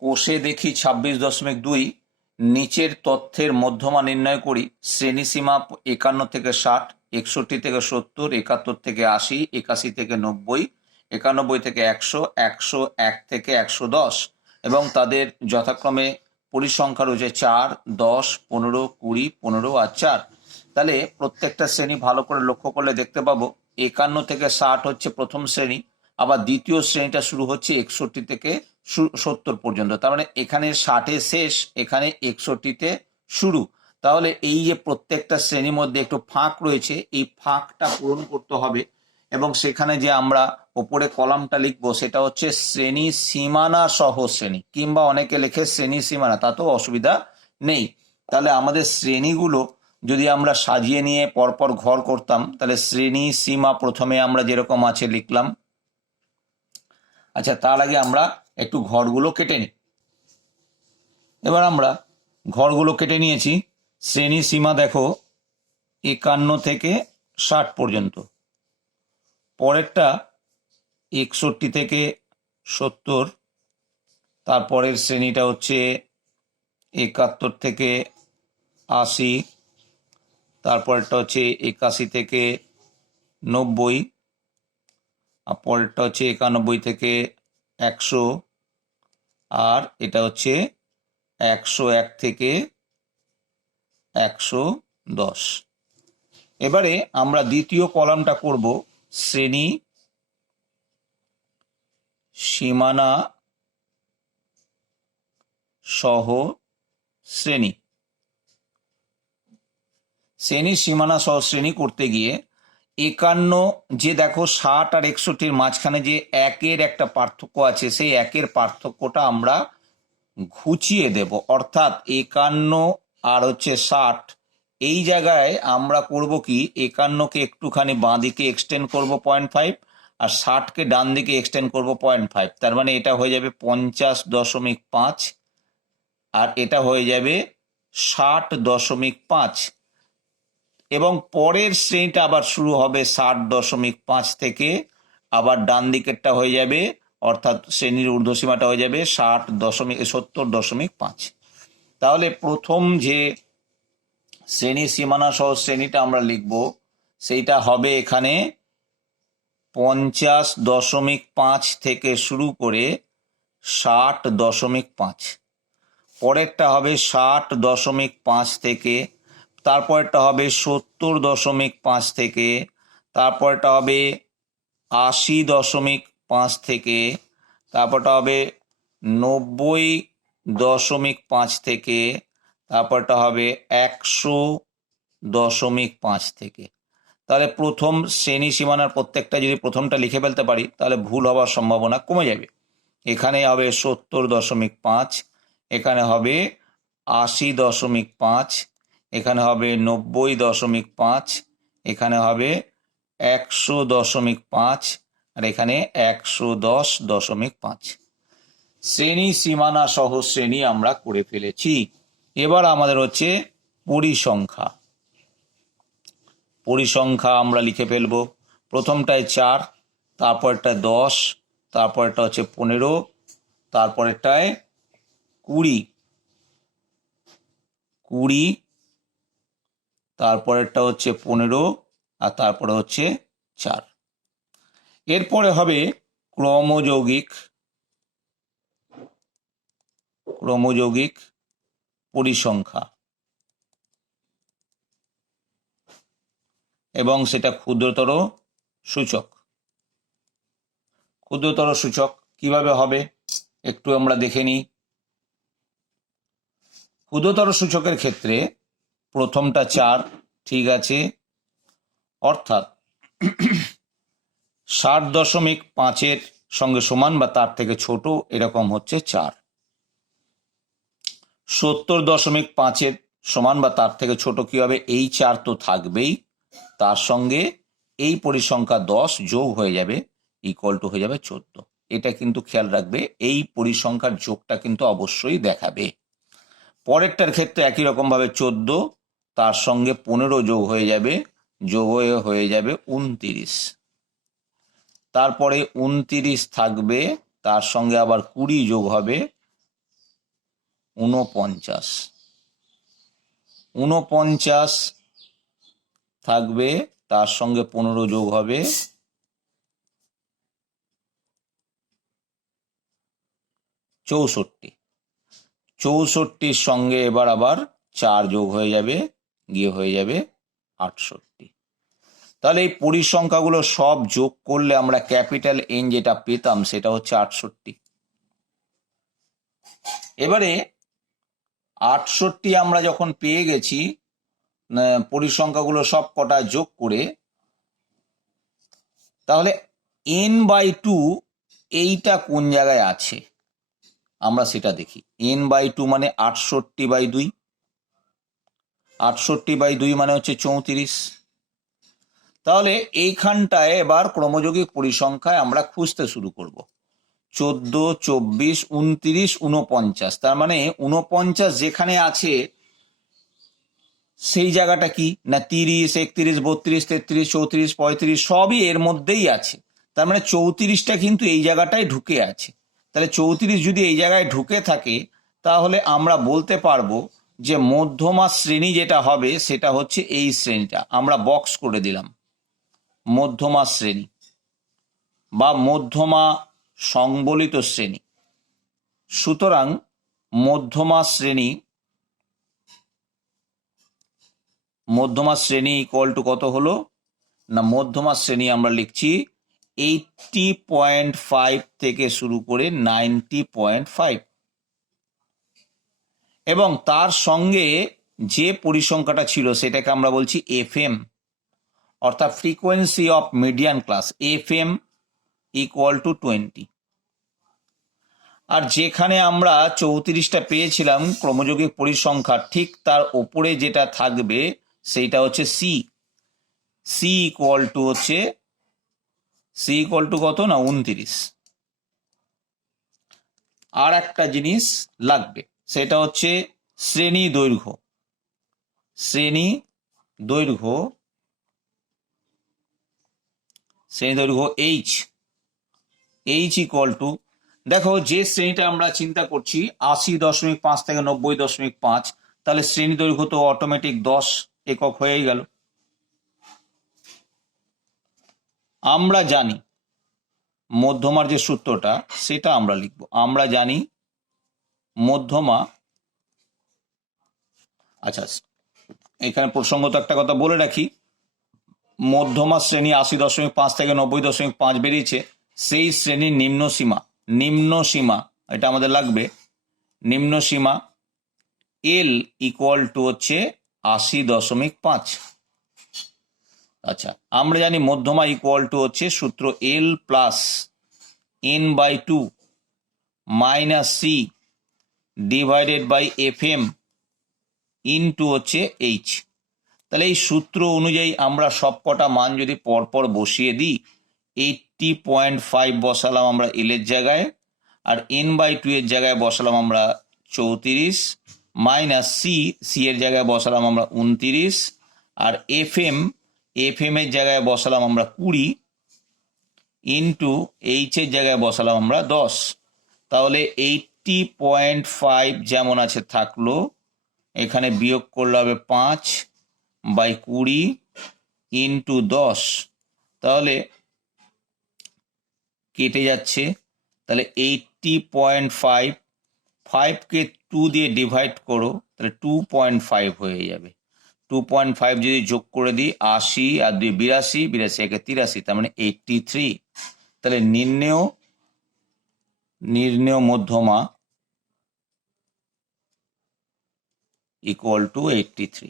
কোষে দেখি 26.2 নিচের তথ্যের মধ্যমা নির্ণয় করি। শ্রেণীসীমা 51 থেকে 60, 61 থেকে 70, 71 থেকে 80, 81 থেকে 90, 91 থেকে 100, 101 থেকে 110 এবং তাদের যথাক্রমে পরিসংখ্যা রয়েছে 4, 10, 15, 20, 15 আর 4। তাহলে প্রত্যেকটা শ্রেণী ভালো করে লক্ষ্য করলে দেখতে পাবো 51 থেকে 60 হচ্ছে প্রথম শ্রেণী, আবার দ্বিতীয় শ্রেণীটা শুরু হচ্ছে 61 থেকে 70 পর্যন্ত। তার মানে এখানে 60-এ শেষ, এখানে 61-তে শুরু। তাহলে এই যে প্রত্যেকটা শ্রেণীর মধ্যে একটু ফাঁক রয়েছে, এই ফাঁকটা পূরণ করতে হবে এবং সেখানে যে আমরা ওপরে কলামটা লিখবো সেটা হচ্ছে শ্রেণী সীমানা সহ শ্রেণী, কিংবা অনেকে লেখে শ্রেণী সীমানা, তাতেও অসুবিধা নেই। তাহলে আমাদের শ্রেণীগুলো যদি আমরা সাজিয়ে নিয়ে পরপর ঘর করতাম, তাহলে শ্রেণী সীমা প্রথমে আমরা যেরকম আছে লিখলাম। আচ্ছা, তার আগে আমরা একটু ঘরগুলো কেটে নিই। এবার আমরা ঘরগুলো কেটে নিয়েছি। শ্রেণী সীমা দেখো 51 থেকে 60 পর্যন্ত, পরেরটা 61 থেকে 70, তারপরের শ্রেণীটা হচ্ছে 71 থেকে 80, তারপরেরটা হচ্ছে 81 থেকে 90, আর পরেরটা হচ্ছে 91 থেকে 100, আর এটা হচ্ছে 101 থেকে 110। এবারে আমরা দ্বিতীয় কলামটা করব শ্রেণী সীমানা সহ শ্রেণী। শ্রেণী সীমানা সহ শ্রেণী করতে গিয়ে 51 যে দেখো 60 আর 61-র মাঝখানে যে একের একটা পার্থক্য আছে, সেই একের পার্থক্যটা আমরা ঘুচিয়ে দেব, অর্থাৎ 51 আর হচ্ছে 60, এই জায়গায় আমরা করব কি 51-কে একটুখানি বাঁ দিকে এক্সটেন্ড করব 0.5 আর 60-কে ডান দিকে এক্সটেন্ড করব 0.5। তার মানে এটা হয়ে যাবে 50.5 আর এটা হয়ে যাবে 60.5 এবং পরের শ্রেণীটা আবার শুরু হবে 60.5 থেকে, আবার ডান দিকেরটা হয়ে যাবে, অর্থাৎ শ্রেণীর ঊর্ধ্বসীমাটা হয়ে যাবে 70.5। তাহলে প্রথম যে শ্রেণী সীমানা সহ শ্রেণীটা আমরা লিখব সেইটা হবে এখানে 50.5 থেকে শুরু করে 60.5, পরেরটা হবে 60.5 থেকে, তারপরেরটা হবে 70.5 থেকে, তারপরটা হবে 80.5 থেকে, তারপরটা হবে 90.5 থেকে, তারপরটা হবে 100.5 থেকে। তাহলে প্রথম শ্রেণী সীমানার প্রত্যেকটা যদি প্রথমটা লিখে ফেলতে পারি তাহলে ভুল হওয়ার সম্ভাবনা কমে যাবে। এখানে হবে 70.5, এখানে হবে 80.5, এখানে হবে 90.5, এখানে হবে 100.5 আর এখানে 110.5। শ্রেণী সীমানা সহ শ্রেণী আমরা করে ফেলেছি। এবার আমাদের হচ্ছে পরিসংখ্যা। পরিসংখ্যা আমরা লিখে ফেলব। প্রথমটায় 4, তারপরটা 10, তারপরটা হচ্ছে 15, তারপরেরটায় 20, তারপরেরটা হচ্ছে 15 আর তারপরে হচ্ছে 4। এরপরে হবে ক্রমযৌগিক পরিসংখ্যা এবং সেটা ক্ষুদ্রতর সূচক। ক্ষুদ্রতর সূচক কিভাবে হবে একটু আমরা দেখে নিই। ক্ষুদ্রতর সূচকের ক্ষেত্রে প্রথমটা 4, ঠিক আছে, অর্থাৎ 60.5-এর সঙ্গে সমান বা তার থেকে ছোট এরকম হচ্ছে 4। 70.5-এর সমান বা তার থেকে ছোট কি হবে, এই 4 তো থাকবেই, তার সঙ্গে এই পরিসংখ্যা 10 যোগ হয়ে যাবে, ইকুয়াল টু হয়ে যাবে 14। এটা কিন্তু খেয়াল রাখবে, এই পরিসংখ্যার যোগটা কিন্তু অবশ্যই দেখাবে। পরেরটার ক্ষেত্রে একই রকম ভাবে 14, তার সঙ্গে 15 যোগ হয়ে যাবে, যোগ হয়ে যাবে 29। তারপরে 29 থাকবে, তার সঙ্গে আবার 20 যোগ হবে, 49, 49 থাকবে, তার সঙ্গে 15 যোগ হবে 64, 64 সঙ্গে এবার আবার 4 যোগ হয়ে যাবে, গিয়ে হয়ে যাবে 68। তাহলে এই পরিসংখ্যাগুলো সব যোগ করলে আমরা ক্যাপিটাল এন যেটা পেতাম সেটা হচ্ছে 68। এবারে 68 আমরা যখন পেয়ে গেছি পরিসংখ্যাগুলো সব কটা যোগ করে, তাহলে n/2 এইটা কোন জায়গায় আছে আমরা সেটা দেখি। n/2 মানে 68/2, 68/2 মানে হচ্ছে 34। তাহলে এইখানটায় এবার ক্রমযৌগিক পরিসংখ্যায় আমরা খুঁজতে শুরু করব। 14, 24, 29, 49, তার মানে 49 যেখানে আছে সেই জায়গাটা কি না 30, 31, 32, 33, 34, 35 সবই এর মধ্যেই আছে। তার মানে 34টা কিন্তু এই জায়গাটায় ঢুকে আছে। তাহলে 34 যদি এই জায়গায় ঢুকে থাকে তাহলে আমরা বলতে পারবো যে মধ্যমা শ্রেণী যেটা হবে সেটা হচ্ছে এই শ্রেণীটা, আমরা বক্স করে দিলাম মধ্যমা শ্রেণী বা মধ্যমা সংবলিত শ্রেণী। সুতরাং মধ্যমা শ্রেণী ইকুয়াল টু কত হলো না, মধ্যমা শ্রেণী আমরা লিখছি 80.5 থেকে শুরু করে 90.5, এবং তার সঙ্গে যে পরিসংখ্যাটা ছিল সেটাকে আমরা বলছি এফএম, অর্থাৎ frequency of median class, FM equal to 20। আর যেখানে আমরা 34টা পেয়েছিলাম ক্রমযৌগিক পরিসংখ্যা, ঠিক তার ওপরে যেটা থাকবে সেইটা হচ্ছে সি ইকুয়াল টু হচ্ছে কত না 29। আর একটা জিনিস লাগবে, সেটা হচ্ছে শ্রেণী দৈর্ঘ্য। এইচ ইকুয়াল টু, দেখো যে শ্রেণীটা আমরা চিন্তা করছি 80.5 থেকে 90.5, তাহলে শ্রেণী দৈর্ঘ্য তো অটোমেটিক 10 একক হয়েই গেল। আমরা জানি মধ্যমার যে সূত্রটা সেটা আমরা লিখব। আমরা জানি মধ্যমা, আচ্ছা এখানে প্রসঙ্গত একটা কথা বলে রাখি, মধ্যমা শ্রেণী 80.5 থেকে 90.5 বেরিয়েছে, সেই শ্রেণীর নিম্ন সীমা এটা আমাদের লাগবে, নিম্ন সীমা এল ইকুয়াল টু হচ্ছে 80.5। আচ্ছা আমরা জানি মধ্যমা ইকুয়াল টু হচ্ছে সূত্র L plus n/2 minus C divided by FM into হচ্ছে এইচ। তাহলে এই সূত্র অনুযায়ী আমরা সবকটা মান যদি পরপর বসিয়ে দিই, 80.5 বসালাম আমরা এল এর জায়গায়, আর n/2 এর জায়গায় বসালাম আমরা 34, মাইনাস সি এর জায়গায় বসালাম আমরা 29, আর এফএম এর জায়গায় বসালাম আমরা 20, ইন্টু এইচ এর জায়গায় বসালাম আমরা 10। তাহলে 80.5 যেমন আছে থাকলো, এখানে বিয়োগ করলে হবে 5/20 ইন্টু 10, তাহলে কেটে যাচ্ছে। তাহলে 80.5, 5কে 2 দিয়ে ডিভাইড করো, তাহলে 2.5 হয়ে যাবে। 2.5 যদি যোগ করে দিই 80 আর 2 82, 82 একে 83, তার মানে 83। তাহলে নির্ণেয় মধ্যমা ইকুয়াল টু 83।